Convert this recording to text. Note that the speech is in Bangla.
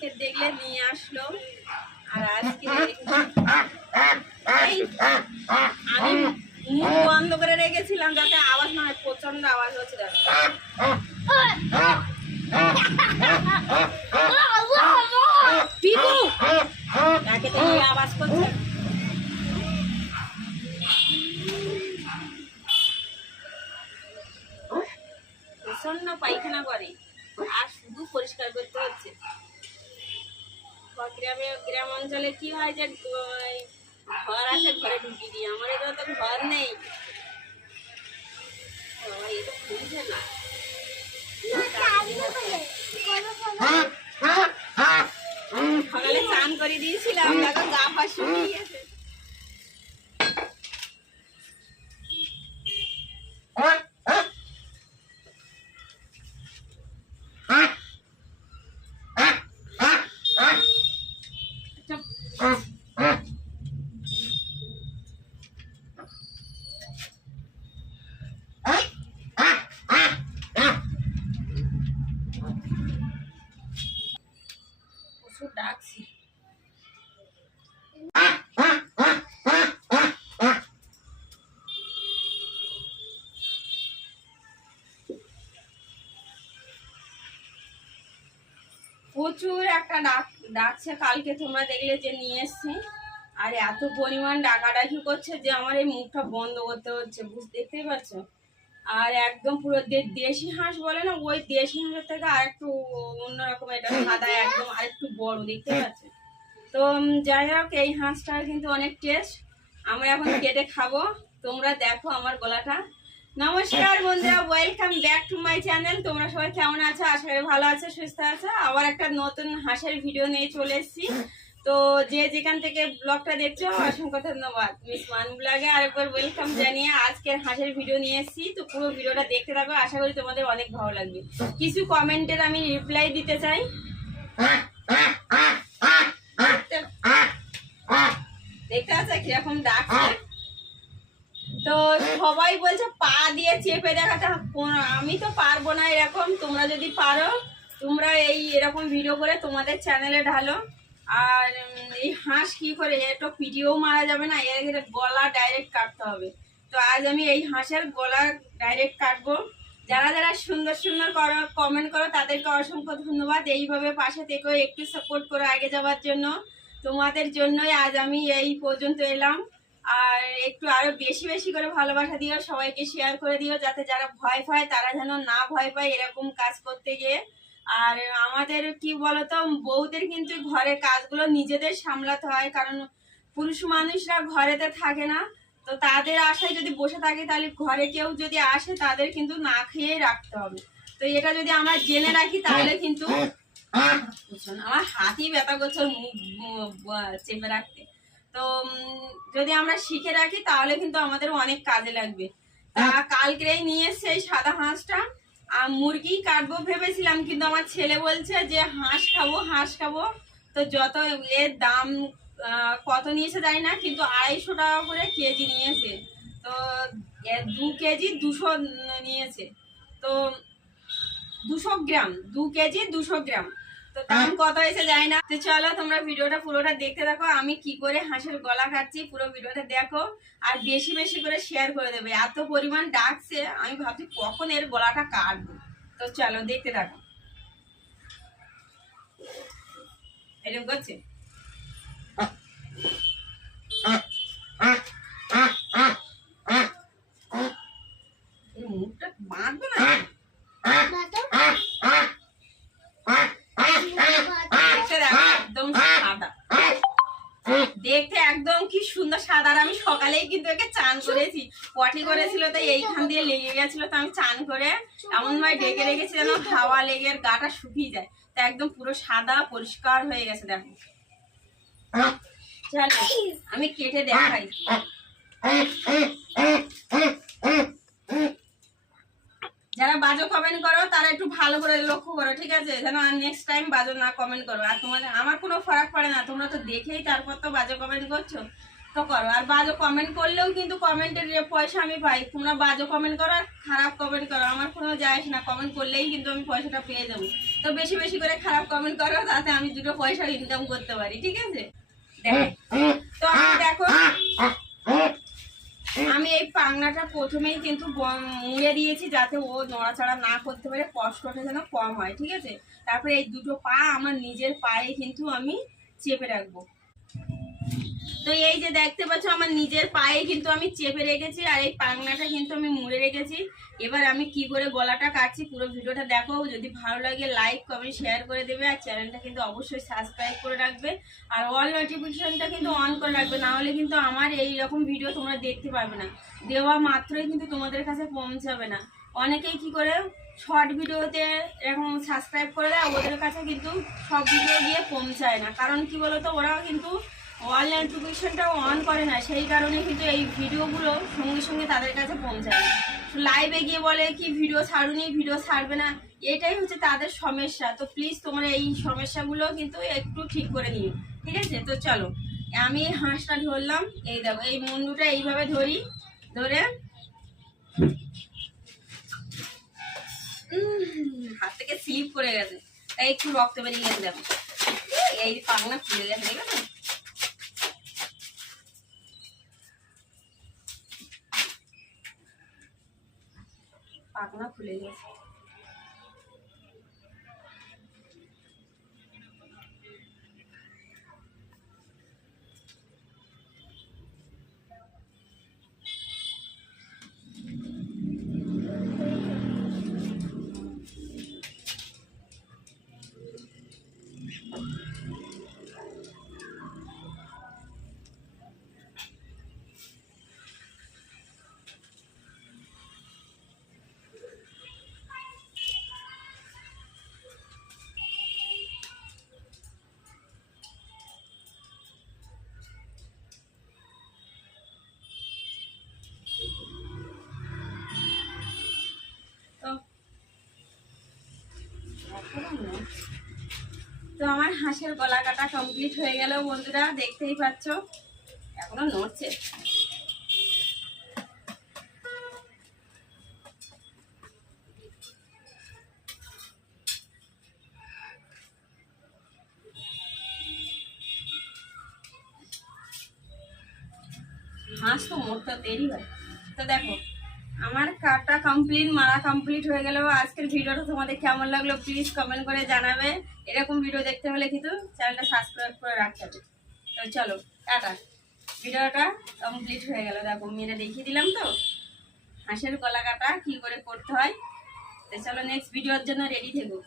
কালকে দেখলে নিয়ে আসলো। আর আজকে আমি মুখ বন্ধ করে রেখেছিলাম যাতে আওয়াজ না হয় প্রচণ্ড আওয়াজ হচ্ছে আওয়াজ করছে? প্রচণ্ড পায়খানা করে, আর শুধু পরিষ্কার করতে হচ্ছে। গ্রামে গ্রাম অঞ্চলে কি হয় যে ঘর আছে ঘরে ঢুকিয়ে দিই আমার এখানে তো ঘর নেই। বাবা, খুলছে না। সকালে চান করে দিয়েছিলাম দেখো গা ফা শুকিয়ে গেছে। প্রচুর একটা ডাক ডাকছে। কালকে তোমরা দেখলে যে নিয়ে এসছি। আর এত পরিমাণ ডাকাডাকি করছে যে আমার এই মুখটা বন্ধ করতে হচ্ছে বুঝ দেখতেই পাচ্ছ আর একদম পুরো দেশি হাঁস বলে না ওই দেশি হাঁসের থেকে আর একটু অন্যরকম এটা সাদা একদম আর একটু বড় দেখতে পাচ্ছ? তো যাই হোক এই হাঁসটা কিন্তু অনেক টেস্ট আমরা এখন কেটে খাব। তোমরা দেখো আমার গলাটা। নমস্কার বন্ধুরা welcome back to my channel তোমরা সবাই কেমন আছো? আশা করি ভালো আছো, সুস্থ আছো। আবার একটা নতুন হাঁসের ভিডিও নিয়ে চলে এসেছি। তো যে যেখান থেকে ব্লগটা দেখছ, অসংখ্য ধন্যবাদ। মিস মান ব্লগে আরেকবার ওয়েলকাম জানিয়ে আজকের হাঁসের ভিডিও নিয়ে এসেছি। তো পুরো ভিডিওটা দেখতে থাকো, আশা করি তোমাদের অনেক ভালো লাগবে। কিছু কমেন্টের আমি রিপ্লাই দিতে চাই। দেখতে আছে কীরকম ডাকছে? তো সবাই বলছে, পা দিয়ে চেপে দেখাতে আমি তো পারব না এরকম। তোমরা যদি পারো, তোমরা এই এরকম ভিডিও করে তোমাদের চ্যানেলে ঢালো। আর এই হাঁস কি করে এটা পিটিও মারা যাবে না, এর গলা ডাইরেক্ট কাটতে হবে। তো আজ আমি এই হাঁসের গলা ডাইরেক্ট কাটবো। যারা যারা সুন্দর সুন্দর করো কমেন্ট করো, তাদেরকে অসংখ্য ধন্যবাদ। এইভাবে পাশে থেকেও একটু সাপোর্ট করে আগে যাওয়ার জন্য। তোমাদের জন্যই আজ আমি এই পর্যন্ত এলাম। আর একটু আরও বেশি বেশি করে ভালোবাসা দিও সবাইকে শেয়ার করে দিও যাতে যারা ভয় পায় তারা যেন না ভয় পায় এরকম কাজ করতে গিয়ে। আর আমাদের কি বলতো বউদের কিন্তু ঘরের কাজগুলো নিজেদের সামলাতে হয় কারণ পুরুষ মানুষরা ঘরেতে থাকে না। তো তাদের আশায় যদি বসে থাকে তাহলে ঘরে কেউ যদি আসে তাদের কিন্তু না খেয়েই রাখতে হবে। তো এটা যদি আমরা জেনে রাখি তাহলে কিন্তু আমার হাতই ব্যথা করছে মুখ, চেপে রাখতে। তো যদি আমরা শিখে রাখি তাহলে কিন্তু আমাদের অনেক কাজে লাগবে। তা কালকেই নিয়ে এসছে সাদা হাঁসটা। আর মুরগি কাটবো ভেবেছিলাম কিন্তু আমার ছেলে বলছে যে হাঁস খাব হাঁস খাব। তো যত এর দাম কত নিয়েছে জানি না কিন্তু আড়াইশো টাকা করে কেজি নিয়েছে। তো দু কেজি দুশো নিয়েছে। তো দুশো গ্রাম দু কেজি দুশো গ্রাম। তো দাম কত হয়েছে না। তো চলো, তোমরা ভিডিওটা পুরোটা দেখতে দেখো আমি কি করে হাঁসের গলা কাটছি পুরো ভিডিওটা দেখো, আর বেশি বেশি করে শেয়ার করে দেবে। এত পরিমাণ ডাকছে, আমি ভাবছি কখন এর গলাটা কাটবো। তো চলো, দেখতে থাকো। এরকম করছে এই মুখটা বাঁধবে না দেখতে দেখো একদম সাদা দেখতে একদম কি সুন্দর সাদা আর আমি সকালেই কিন্তু একে চান করেছি। পটি করেছিল তো এইখান দিয়ে লেগে গেছিল, তো আমি চান করে এমন ভাবে ডেকে রেখেছি যেন হাওয়া লেগে গাটা শুকিয়ে যায়। তা একদম পুরো সাদা, পরিষ্কার হয়ে গেছে, দেখো। আমি কেটে দেখাই। যারা বাজো কমেন্ট করো, তারা একটু ভালো করে লক্ষ্য করো, ঠিক আছে? যেন নেক্সট টাইম বাজো না কমেন্ট করো। আর তোমাদের, আমার কোনো ফারাক পড়ে না, তোমরা তো দেখেই তারপর তো বাজে কমেন্ট করছ। তো করো। আর বাজে কমেন্ট করলেও কিন্তু কমেন্টের পয়সা আমি পাই, তোমরা বাজে কমেন্ট করো আর খারাপ কমেন্ট করো। আমার কোনো যায় না কমেন্ট করলেই কিন্তু আমি পয়সাটা পেয়ে যাব। তো বেশি বেশি করে খারাপ কমেন্ট করো, তাতে আমি দুটো পয়সা ইনকাম করতে পারি, ঠিক আছে? তো আমি দেখো, আমি এই পাংনাটা প্রথমেই কিন্তু মুড়ে দিয়েছি যাতে ও নড়াচড়া না করতে পারে, কষ্টটা যেন কম হয়, ঠিক আছে? তারপরে এই দুটো পা আমার নিজের পায়ে কিন্তু আমি চেপে রাখব। তো এই যে দেখতে পাচ্ছ, আমার নিজের পায়ে কিন্তু আমি চেপে রেখেছি আর এই পাংনাটা কিন্তু আমি মুড়ে রেখেছি। এবার আমি কি করে গলাটা কাটছি পুরো ভিডিওটা দেখো। যদি ভালো লাগে লাইক কমেন্ট শেয়ার করে দেবে আর চ্যানেলটা কিন্তু অবশ্যই সাবস্ক্রাইব করে রাখবে। আর অল নোটিফিকেশনটা কিন্তু অন করে রাখবে না হলে কিন্তু আমার এই রকম ভিডিও তোমরা দেখতে পাবে না। দেওয়া মাত্রই কিন্তু তোমাদের কাছে পৌঁছাবে না। অনেকেই কি করে শর্ট ভিডিওতে এরকম সাবস্ক্রাইব করে দেয়, ওদের কাছে কিন্তু সব ভিডিও গিয়ে পৌঁছায় না। কারণ কি বলতো, ওরাও কিন্তু অল নোটিফিকেশনটাও অন করে না, সেই কারণে কিন্তু এই ভিডিওগুলো সঙ্গে সঙ্গে তাদের কাছে পৌঁছায় লাইভে গিয়ে বলে কি, ভিডিও ছাড়ুনি, ভিডিও ছাড়বে না। এটাই হচ্ছে তাদের সমস্যা। তো প্লিজ তোমরা এই সমস্যাগুলো কিন্তু একটু ঠিক করে নিও, ঠিক আছে? তো চলো, আমি হাঁসটা ধরলাম। এই দেখো, এই মুন্ডুটা এইভাবে ধরি, ধরে। হাত থেকে স্লিপ করে গেছে। তাই একটু রক্ত বেরিয়ে গেছে, দেখো। এই পাংনা খুলে গেছে দেখেছ পাখনা খুলে গেছে। তো আমার হাঁসের গলা কাটা কমপ্লিট হয়ে গেল বন্ধুরা, দেখতেই পাচ্ছ। এখনও নড়ছে। হাঁস তো মোটটা দেরি হয়। তো দেখো আমার কাটা কমপ্লিট মারা কমপ্লিট হয়ে গেল আজকের ভিডিওটা তোমাদের কেমন লাগল প্লিজ কমেন্ট করে জানাবে। এরকম ভিডিও দেখতে হলে কিন্তু চ্যানেলটা সাবস্ক্রাইব করে রাখতে হবে। তো চলো, টাটা। ভিডিওটা কমপ্লিট হয়ে গেল। দেখো মেয়েরা দেখিয়ে দিলাম তো। হাঁসের গলা কাটা কী করে করতে হয়। তো চলো নেক্সট ভিডিওর জন্য রেডি থেকো।